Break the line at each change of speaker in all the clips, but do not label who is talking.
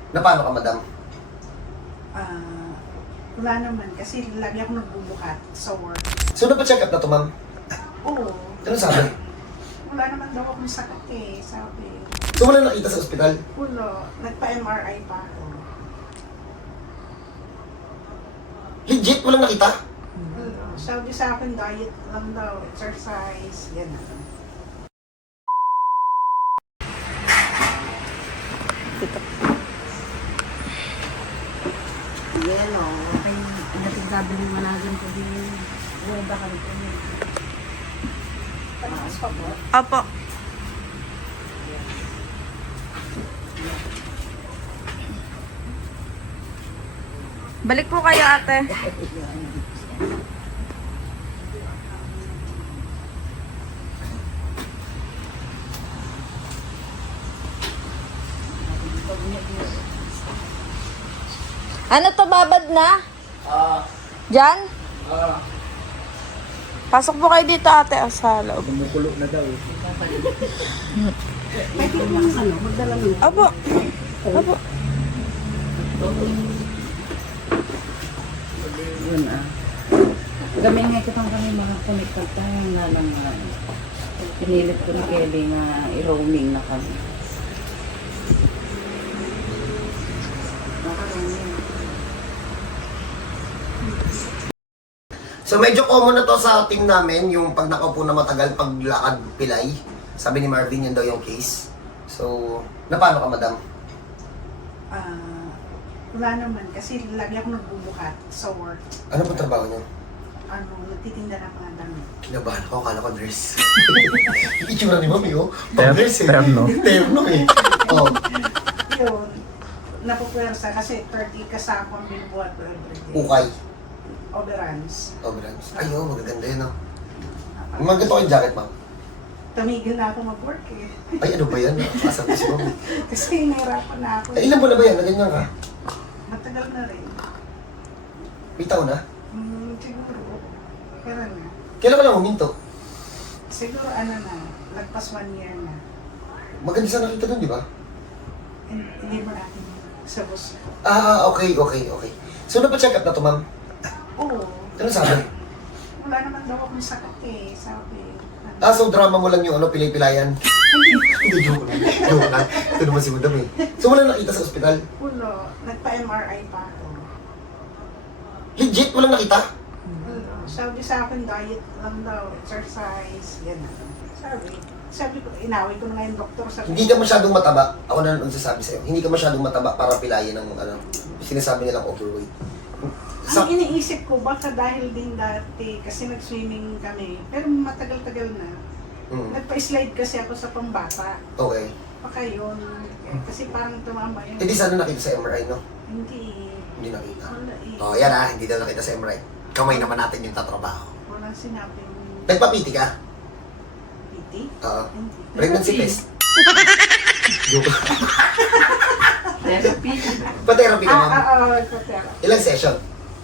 Na paano ka, madam?
Wala naman kasi lagi ako nagbubukat sa work.
So, napacheck up na to, ma'am?
Oo.
Ano sabi?
Wala naman daw akong sakit eh, sabi.
So, wala nakita sa ospital?
Wala. Nagpa-MRI pa ako.
Legit, walang nakita?
Wala. Sabi sa akin, diet lang daw, exercise, yan na. Yan o.
Ay, natigsabi ng managan ko din. Uy, baka rin po niya.
Panakas pa po?
Opo. Balik po kayo, ate. Ano to, babad na? Diyan? Pasok po kayo dito, ate, sa loob.
Kumukulo na daw eh.
Pwede mo ano, magdala mo.
Opo. Opo.
Yun ah. Kami nga kitang kami mga connected tayo na lang pinilit ko ni Kelly nga i-roaming na kami.
So, medyo common na to sa team namin, yung pag nakaupo na matagal, paglakad pilay. Sabi ni Marvin, yun daw yung case. So, na paano ka, madam?
Wala naman kasi lagi ako nagbubukat sa work.
Ano po trabaho niyo?
Nagtitinda ng mga damit.
Kinabahan ako, akala ko nurse. Yung itsura ni Mami, oh.
Ter-
Pang-nurse eh.
terno.
Terno eh. Oh.
Yun, napupwersa kasi 30 kasama ang binubuhat ko everyday.
Ukay.
Overruns.
Overruns. Ay, oh, magaganda yun, oh. Maganda ko yung jacket, ma'am.
Tumigil na ako mag-work eh.
Ay, ano ba yan? Asal ko si Mami.
Kasi nahirapan na ako.
Ay, ilan po na ba yan? Na ganyan ka?
Matagal na rin.
May taon na?
Siguro. Pero na.
Kailan ka lang huminto?
Siguro na. Lagpas 1 year na.
Maganda sa nakita dun, di ba?
Hindi mo natin sa bus.
Okay. So, napacheck up na to, ma'am?
Oo.
Ano sabi?
Wala naman daw akong sakit eh, sabi.
So drama mo lang yung ano, pilay-pilayan? Hindi, joke lang. Joke lang. Ito naman si Madam eh. So, wala nakita sa ospital?
Wala. Nagpa-MRI pa ako.
Legit, walang nakita?
Wala. Sabi sa akin, diet lang daw, exercise, yan na. Sabi ko, inaway ko na nga yung doktor. Sabi
Hindi ka masyadong mataba. Ako na nagsasabi sa'yo. Hindi ka masyadong mataba para pilayan ng ano, sinasabi nilang overweight.
Ang iniisip ko, baka dahil din dati, kasi nag-swimming kami, pero matagal-tagal na. Nagpa-slide kasi ako sa pambata.
Okay.
Baka yun. Kasi parang tumama yun.
Hindi sana nakita sa MRI, no?
Hindi.
Hindi nakita.
Wala eh.
Oh, yan ah. Hindi daw nakita sa MRI. Kamay naman natin yung tatrabaho.
Walang sinabing
Nagpapiti ka?
PT?
Oo.
Hindi.
Pregnancy test? Joke.
Therapy.
Pa-therapy ka, ma'am?
Patera.
Ilang session?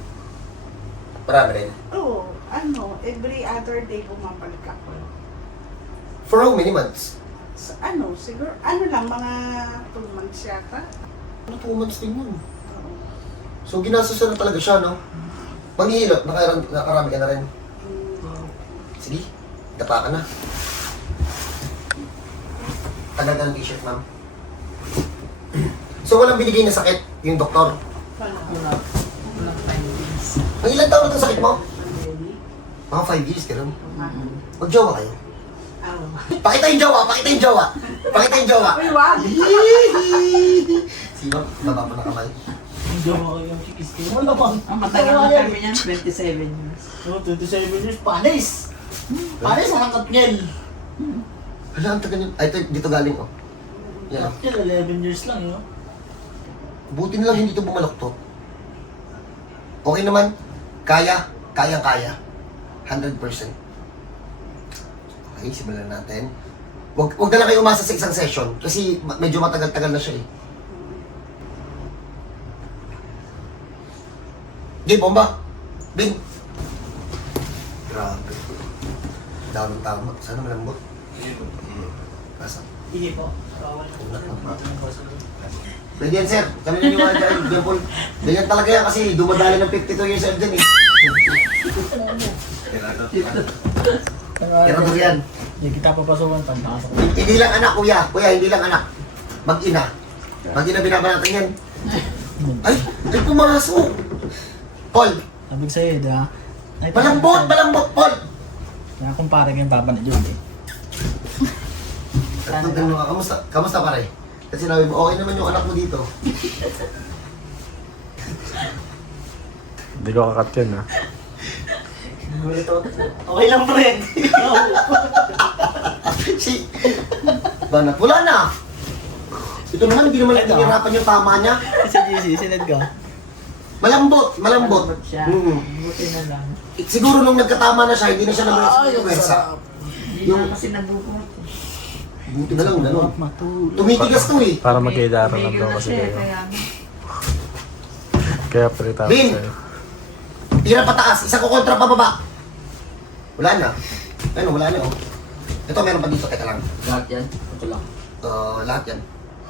Marami rin.
Oo. Every other day bumabalik ako.
For how many months?
Siguro, lang, mga 2 months yata.
2 months din yun.
Oo.
So, ginastos na talaga siya, no? Manghihilot, nakarami ka na rin. Sige, dapa ka na. Tagal ka ng t-shirt, ma'am. So, walang binigay na sakit yung doktor.
Wala.
Walang findings.
Ang ilang taon na itong sakit mo? Mga 5 years, gano'n. Mag-jowa kayo. Pakita yung jowa, pakita yung jowa. Pakita yung jowa.
Uy, wag!
Sino? Baba mo na kamay.
Hindi mo kayo yung chikis ko. Wala bang?
Ang matagal na kami niyan, 27 years.
27 years, panis! Panis ang katngel.
Hala, ang tagal yun. Ay, ito, dito galing, oh. Yan.
Katngel, 11 years lang yun.
Buti na lang hindi ito bumalok to. Okay naman. Kaya. 100%. Okay, simulan natin. Wag na lang kayo umasa sa isang session kasi medyo matagal-tagal na siya eh. Okay, bomba. Bing. Grabe. Down ng tama. Sana malambot. Kasa.
Hindi po.
Una. Pwede yan, sir. Kami naniwala dyan, Dimpol. Ganyan talaga yan kasi dumadali ng 52 years old dyan eh. Pero yan.
Hindi kita papasukan pag nakasok.
Hindi lang anak, kuya. Kuya, hindi lang anak. Mag-ina. Mag-ina binabanatan yan. Ay pumasok. Paul,
Sabi ko sa'yo, di ba? Ay,
malambot, Paul.
Kaya kumpara kayong baba ni Judy.
At ganun ka, kamusta pare? Kasi sinabi mo, okay naman yung anak mo dito.
Hindi ko kakat yun, ha?
Okay lang, pre.
Si, banat, wala na. Ito naman, hindi naman natinirapan yung tama niya.
Sa GC, sinad ka.
Malambot.
Siya. Buti na lang.
Siguro nung nagkatama na siya, hindi na siya naman yung versa.
Hindi na kasi nabubunot.
Buti na lang, gano'n.
Matulog.
Tumitigas to eh.
Para mag-iidara lang
Tumigil
daw
na
kasi
siya,
kayo.
kaya
Kaya prita ko
Bin!
sa'yo.
Tira pataas, isa ko kontra pababa. Wala na. Ano, wala na oh. Ito, meron pa dito, teka lang.
lahat yan. Ito lang.
Lahat yan.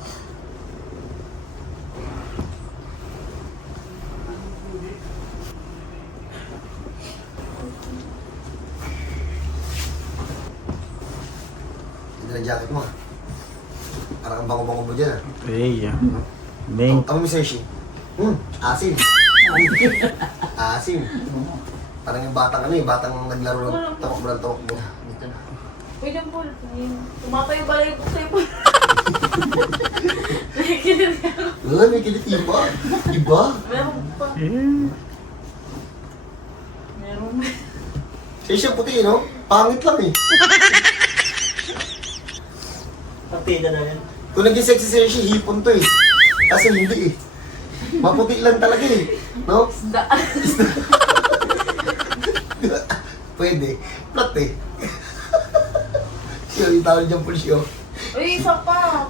Hindi na jacket mo ah. Parang ang bango-bango mo dyan ah.
Hey, Ming.
Kami mo Sergi. Asim. Asim. Parang yung batang ano eh, batang naglaro ng tawak mo.
Uy, yung pool. Tumatayo ba lang yung sa'yo po?
May kilit iba. Iba.
Meron pa. Meron pa.
Sergi ang puti no? Pangit lang eh.
Partida na rin.
Kung naging sexy Sergi, hipon to eh. Kasi hindi eh. Maputi lang talaga eh. No?
Isda.
Pwede. Plat eh. Siya, yung tawag dyan po siya.
Uy, isa pa.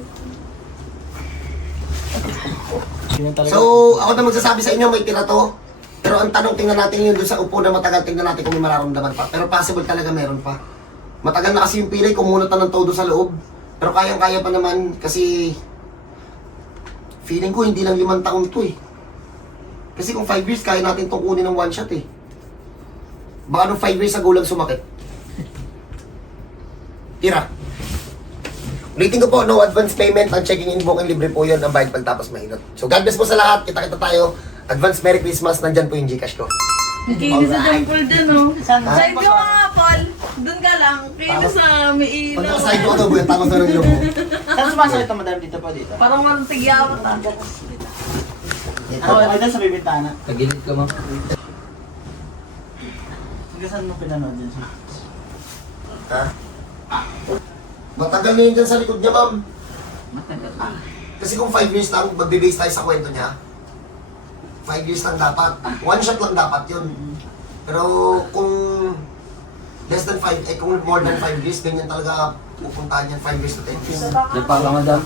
Yun talaga.
So, ako na magsasabi sa inyo, may tira to. Pero ang tanong, tingnan natin yun doon sa upo na matagal, tingnan natin kung may mararamdaman pa. Pero possible talaga meron pa. Matagal na kasi yung pilay, kumunot na ng todo sa loob. Pero kayang-kaya pa naman kasi feeling ko hindi lang 5 taon to eh. Kasi kung 5 years, kaya natin itong kunin ng one shot eh. Baka nung 5 years ago lang sumakit. Tira. Rating ko po, no advance payment. Ang checking in booking libre po yun. Ang bayad pagtapos mainot. So God bless po sa lahat. Kita-kita tayo. Advance Merry Christmas. Nandyan po yung Gcash ko.
Kinis sa temple dun, oh.
Saan?
Side view ka nga, Paul. Dun ka lang. Kinis sa may
Pag
ilaw.
naka-side mo ito, buhay. Tama sa rin mo.
Saan sumasakit ang madam dito pa dito?
Parang walang tigyawat, ah.
Ay, doon sa may bintana.
Tagilid ka, ma'am.
Hanggang saan mo pinanood dyan siya?
Ha? Matagal na yun dyan sa likod niya, ma'am.
Matagal na.
Kasi kung 5 years lang, magbe-base tayo sa kwento niya. 5 years lang dapat. One shot lang dapat yun. Pero kung less than 5, kung more than 5 years, ganyan talaga pupuntahan yan 5 years to 10 years.
Di pa lang, madam.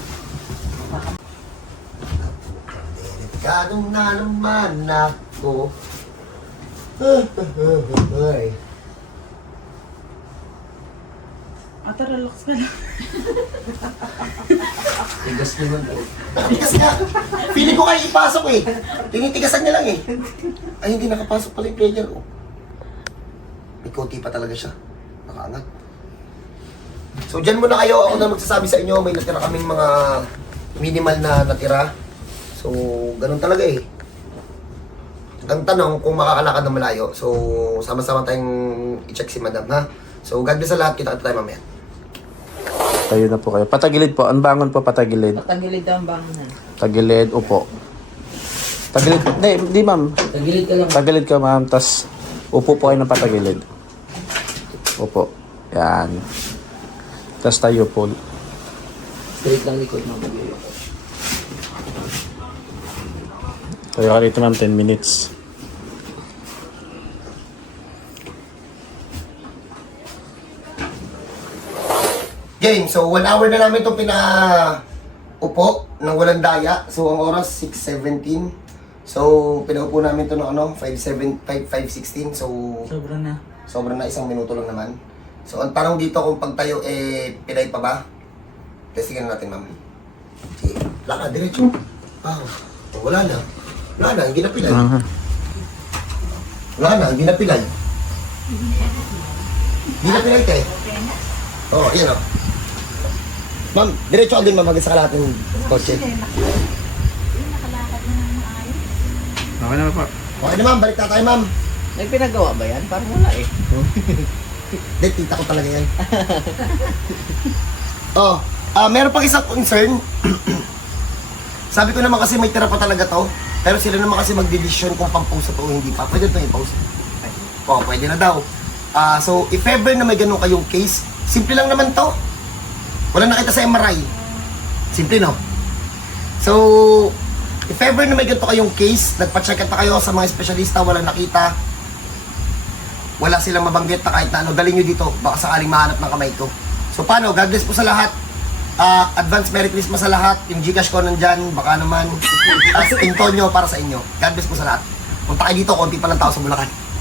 Delikado na naman ako. Ay.
Ata, relax ka lang. Tigas naman daw.
Tigas nga. Feeling ko kayo ipasok eh. Tinitigasan niya lang eh. Ay, hindi nakapasok pala yung player. Oh. May konti pa talaga siya. Nakaangat. So, dyan muna kayo. Ako na magsasabi sa inyo. May natira kaming mga minimal na natira. So, ganun talaga eh. Ang tanong kung makakalakad ng malayo. So, sama-sama tayong i-check si madam ha. So, God bless sa lahat. Kita tayo mamaya.
Tayo na po kayo. Patagilid po. Ang bangon po patagilid.
Patagilid daw ang bangunan.
Tagilid, upo. Tagilid, hindi ma'am.
Tagilid ka lang.
Tagilid ka ma'am, tas upo po kayo ng patagilid. Upo. Yan. Tas tayo po.
Straight lang likod, ma'am.
Tayo ka dito ma'am, 10 minutes.
Game. So, 1 hour na namin itong pinaupo ng walang daya. So, ang oras, 6:17. So, pinaupo namin ito ng 5:16. So,
Sobra na.
sobrang na 1 minuto lang naman. So, ang tanong dito kung pagtayo, pilay pa ba? Testingin natin, ma'am. Sige, lakad, diretso. Wala na. Wala na, hindi napilay. Wala na, hindi napilay. Hindi napilay, te. Oo, yan o. Ma'am, diretso ka din, ma'am, hanggang sa kalahat ng kotse.
Okay na po.
Okay na, ma'am, balik na tayo, ma'am.
May pinagawa ba yan? Parang wala eh.
Hindi, tita ko talaga yan. Meron pang isang concern. Sabi ko naman kasi may tira pa talaga to. Pero sila naman kasi magdedesisyon kung pang-post to o hindi pa. Pwede ito i-post. Pwede na daw. So, if ever na may ganun kayong case, simple lang naman to. Wala nakita sa MRI. Simple, no? So, if ever na may ganito kayong case, nagpa-check pa kayo sa mga espesyalista, walang nakita, wala silang mabanggit na kahit na ano, dali nyo dito, baka sakaling mahanap ng kamay ko. So, paano? God bless po sa lahat. Advance Merry Christmas sa lahat. Yung Gcash ko nandyan, baka naman. As Antonio para sa inyo. God bless po sa lahat. Punta kayo dito, konti pa lang tao sa Bulacan.